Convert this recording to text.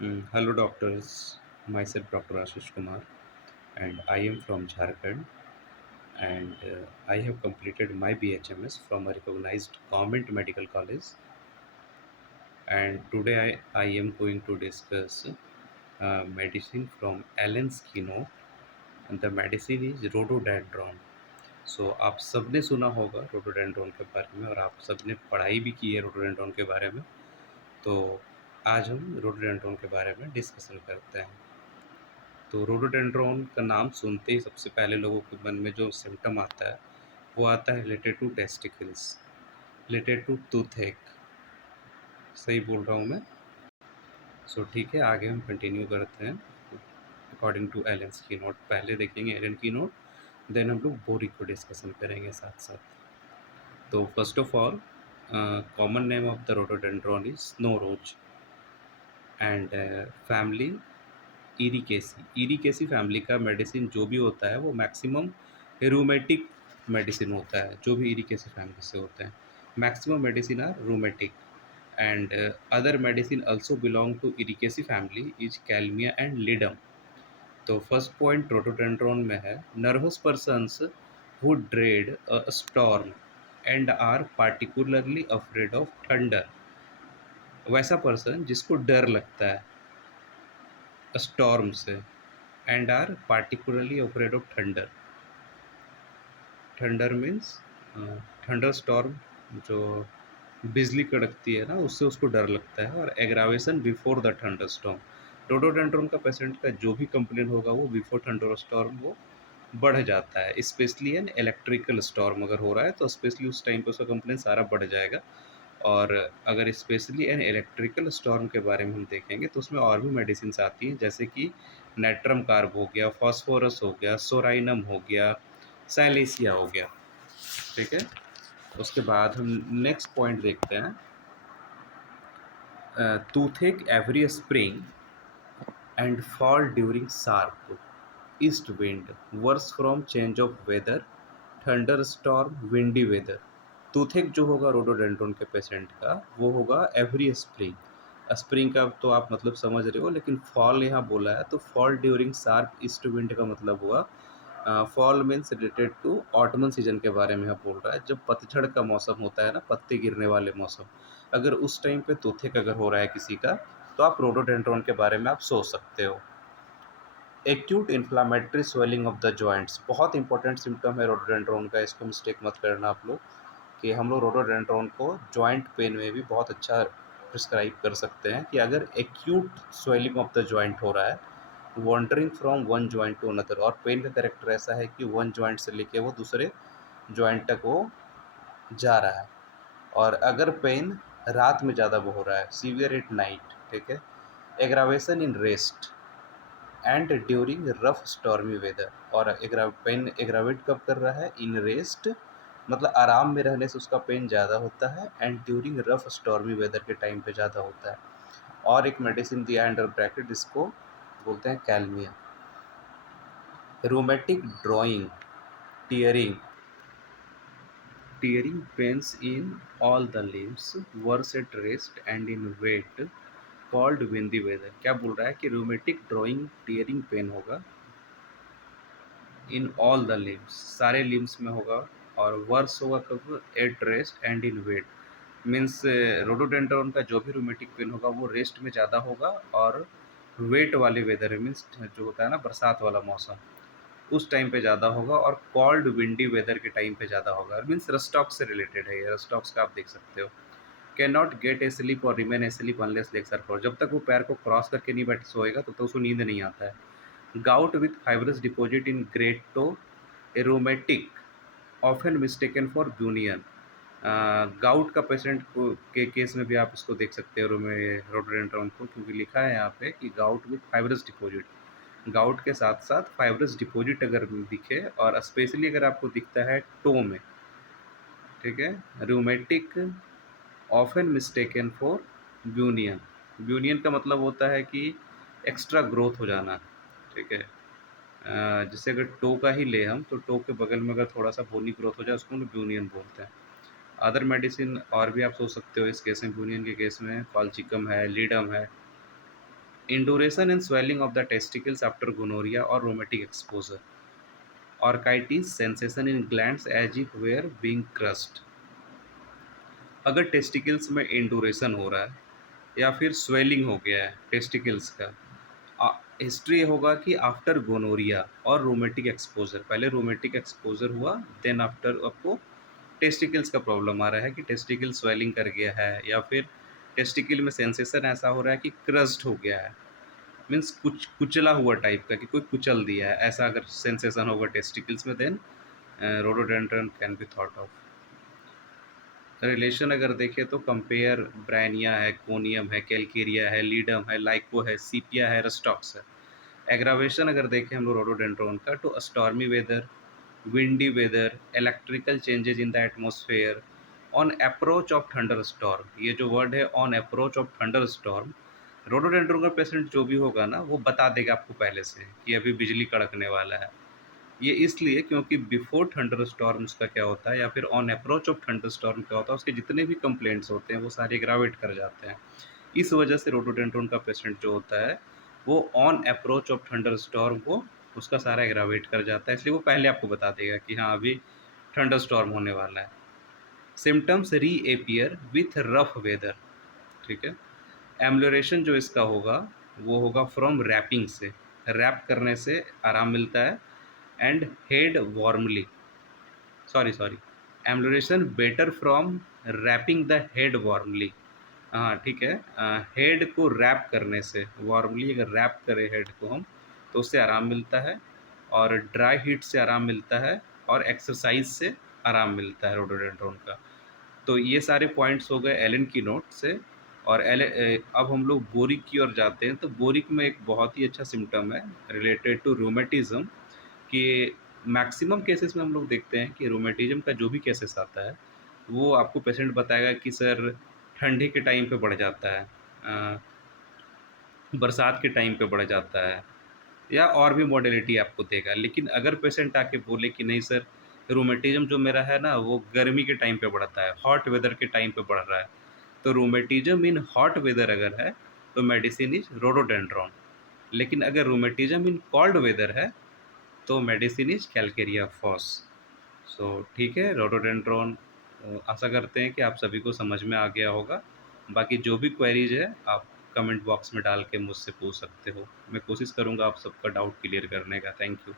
Hello, doctors. Myself, Dr. Ashish Kumar, and I am from Jharkhand. And I have completed my BHMS from a recognized government medical college. And today I am going to discuss medicine from Allen's keynote. And the medicine is rhododendron. सो आप सबने सुना होगा rhododendron के बारे में और आप सबने पढ़ाई भी की है रोडोडेंड्रॉन के बारे में। तो आज हम रोडोडेंड्रॉन के बारे में डिस्कशन करते हैं। तो रोडोडेंड्रॉन का नाम सुनते ही सबसे पहले लोगों के मन में जो सिम्टम आता है वो आता है related to testicles, related to toothache. सही बोल रहा हूँ मैं? सो ठीक है, आगे हम कंटिन्यू करते हैं अकॉर्डिंग टू एलेन्स की नोट। पहले देखेंगे एलन की नोट, देन हम लोग बोरी को डिस्कशन करेंगे साथ साथ। तो first of all, common name of the rhododendron is snow rose and family Ericaceae. Ericaceae family का मेडिसिन जो भी होता है वो मैक्सिमम रूमेटिक मेडिसिन होता है। जो भी इरिकेसी फैमिली से होते हैं maximum medicine are rheumatic and other medicine also belong to Ericaceae family is Kalmia and Ledum. तो फर्स्ट पॉइंट रोडोडेंड्रॉन में है nervous persons who dread a storm and are particularly afraid of thunder। वैसा person जिसको डर लगता है storm से and are particularly afraid of thunder. Thunder means thunder storm, जो बिजली कड़कती है ना, उससे उसको डर लगता है। और aggravation before the thunder storm, rhododendron का पेशेंट का जो भी कंप्लेन होगा वो बिफोर थंडर स्टॉर्म वो बढ़ जाता है। स्पेशली एन इलेक्ट्रिकल स्टॉर्म अगर हो रहा है तो स्पेशली उस टाइम पे उसका कंप्लेन सारा बढ़ जाएगा। और अगर स्पेशली एन इलेक्ट्रिकल स्टॉर्म के बारे में हम देखेंगे तो उसमें और भी मेडिसिन आती हैं, जैसे कि नेट्रम कार्ब हो गया, फॉस्फोरस हो गया, सोराइनम हो गया, सैलेसिया हो गया। ठीक है, उसके बाद हम नेक्स्ट पॉइंट देखते हैं। Toothache every spring and fall during sharp east wind, worse from change of weather, thunder storm, windy weather. Toothache जो होगा रोडोडेंड्रॉन के पेशेंट का वो होगा एवरी स्प्रिंग। स्प्रिंग का तो आप मतलब समझ रहे हो, लेकिन फॉल यहाँ बोला है तो fall during sharp east wind का मतलब हुआ fall means related to autumn season के बारे में यहाँ बोल रहा है। जब पतझड़ का मौसम होता है ना, पत्ते गिरने वाले मौसम, अगर उस टाइम पे टूथेक अगर हो रहा है किसी का तो आप रोडोडेंड्रॉन के बारे में आप सोच सकते हो। Acute inflammatory swelling of the joints बहुत इंपॉर्टेंट सिम्टम है रोडोडेंड्रॉन का, इसको मिस्टेक मत करना आप लोग कि हम लोग रोडोडेंड्रॉन को जॉइंट पेन में भी बहुत अच्छा प्रिस्क्राइब कर सकते हैं। कि अगर acute swelling of the joint हो रहा है, wandering from one joint to another, और पेन का कैरेक्टर ऐसा है कि वन जॉइंट से लेके वो दूसरे जॉइंट तक वो जा रहा है। और अगर पेन रात में ज़्यादा वो हो रहा है, सीवियर एट नाइट, ठीक है, aggravation in rest and during rough stormy weather. और पेन एग्रावेट कब कर रहा है? इन रेस्ट, मतलब आराम में रहने से उसका पेन ज़्यादा होता है, and during rough stormy weather के टाइम पे ज़्यादा होता है। और एक मेडिसिन दिया अंडर ब्रैकेट, इसको बोलते हैं Kalmia. Rheumatic drawing, tearing, tearing pains in all the limbs, worse at rest and in wet, cold windy weather. क्या बोल रहा है कि रोमेटिक ड्रॉइंग टीयरिंग पेन होगा इन ऑल द लिम्स, सारे लिम्स में होगा, और वर्स होगा कब? At rest and in wet. Means rhododendron का जो भी रोमेटिक पेन होगा वो रेस्ट में ज़्यादा होगा, और वेट वाले वेदर मीन्स जो होता है ना बरसात वाला मौसम, उस टाइम पे ज़्यादा होगा, और कॉल्ड विंडी वेदर के टाइम पे ज़्यादा होगा। मीन्स रस्टॉक्स से रिलेटेड है ये, रस्टॉक्स का आप देख सकते हो। Can not get asleep और remain asleep unless legs are cross, जब तक वो पैर को क्रॉस करके नहीं बैठ सोएगा तब तक उसको नींद नहीं आता है। Gout with fibrous deposit in great toe, aromatic, often mistaken for bunion। Gout का पेशेंट को के केस में भी आप इसको देख सकते हो रोडोडेंड्रॉन को, क्योंकि लिखा है यहाँ पे कि gout with fibrous deposit. Gout के साथ साथ फाइब्रस डिपॉजिट अगर दिखे, और स्पेशली अगर आपको दिखता है टो में, ठीक है, रूमेटिक, ऑफन मिस्टेकन फॉर ब्यूनियन। ब्यूनियन का मतलब होता है कि एक्स्ट्रा ग्रोथ हो जाना, ठीक है। जैसे अगर टो का ही ले हम, तो टो के बगल में अगर थोड़ा सा बोनी ग्रोथ हो जाए उसको हम ब्यूनियन बोलते हैं। अदर मेडिसिन और भी आप सोच सकते हो इस केस में, ब्यूनियन के केस में कॉल्चिकम है, लीडम है, Induration and swelling of the testicles after gonorrhea or rheumatic exposure. Orchitis, sensation in glands as if were being crushed. अगर टेस्टिकल्स में इंडोरेशन हो रहा है या फिर स्वेलिंग हो गया है टेस्टिकल्स का, हिस्ट्री होगा कि आफ्टर गोनोरिया और रोमेटिक एक्सपोजर, पहले रोमेटिक एक्सपोजर हुआ, देन आफ्टर आपको टेस्टिकल्स का प्रॉब्लम आ रहा है कि टेस्टिकल स्वेलिंग कर गया है या फिर टेस्टिकल में सेंसेशन ऐसा हो रहा है कि क्रस्ट हो गया है, मीन्स कुछ कुचला हुआ टाइप का, कि कोई कुचल दिया है, ऐसा अगर सेंसेशन होगा टेस्टिकल्स में, then rhododendron can be thought of. Relation अगर देखें तो कंपेयर ब्रायनिया है, कोनियम है, कैलकेरिया है, लीडम है, लाइको है, सीपिया है, रस्टॉक्स है। एग्रावेशन अगर देखें हम लोग रोडोडेंड्रोन का, तो stormy weather, windy weather, electrical changes in the atmosphere, on approach of thunder storm. ये जो वर्ड है on approach of thunder storm, rhododendron का पेशेंट जो भी होगा ना, वो बता देगा आपको पहले से कि अभी बिजली कड़कने वाला है। ये इसलिए क्योंकि बिफोर थंडर स्टॉर्म्स का क्या होता है या फिर on approach of thunder storm क्या होता है, उसके जितने भी कंप्लेंट्स होते हैं वो सारे एग्रावेट कर जाते हैं। इस वजह से रोडोडेंड्रोन का पेशेंट जो होता है वो on approach of thunder storm को उसका सारा एग्रावेट कर जाता है, इसलिए वो पहले आपको बता देगा कि हाँ अभी थंडर स्टॉर्म होने वाला है। सिम्टम्स री एपियर विथ रफ वेदर, ठीक है। एम्लोरेशन जो इसका होगा वो होगा फ्रॉम रैपिंग से, रैप करने से आराम मिलता है। And head warmly, sorry, amelioration better from wrapping the head warmly. हाँ ठीक है, हेड को रैप करने से, वार्मली अगर रैप करें हेड को हम, तो उससे आराम मिलता है, और ड्राई हीट से आराम मिलता है, और एक्सरसाइज से आराम मिलता है रोडोडेंड्रोन का। तो ये सारे पॉइंट्स हो गए एलन की नोट से। और अब हम लोग बोरिक की ओर जाते हैं। तो बोरिक में एक बहुत ही अच्छा सिम्टम है रिलेटेड टू रूमेटिज्म, कि मैक्सिमम केसेस में हम लोग देखते हैं कि रूमेटिज्म का जो भी केसेस आता है वो आपको पेशेंट बताएगा कि सर ठंडी के टाइम पे बढ़ जाता है, बरसात के टाइम पे बढ़ जाता है, या और भी मॉडलिटी आपको देगा। लेकिन अगर पेशेंट आके बोले कि नहीं सर, रूमेटिज्म जो मेरा है ना वो गर्मी के टाइम पे बढ़ता है, हॉट वेदर के टाइम पे बढ़ रहा है, तो रूमेटिज्म इन हॉट वेदर अगर है तो मेडिसिन इज रोडोडेंड्रॉन। लेकिन अगर रूमेटिज्म इन कॉल्ड वेदर है तो मेडिसिन इज कैलकेरिया फॉस। सो ठीक है, रोडोडेंड्रॉन आशा करते हैं कि आप सभी को समझ में आ गया होगा। बाकी जो भी क्वेरीज है आप कमेंट बॉक्स में डाल के मुझसे पूछ सकते हो, मैं कोशिश करूँगा आप सबका डाउट क्लियर करने का। Thank you.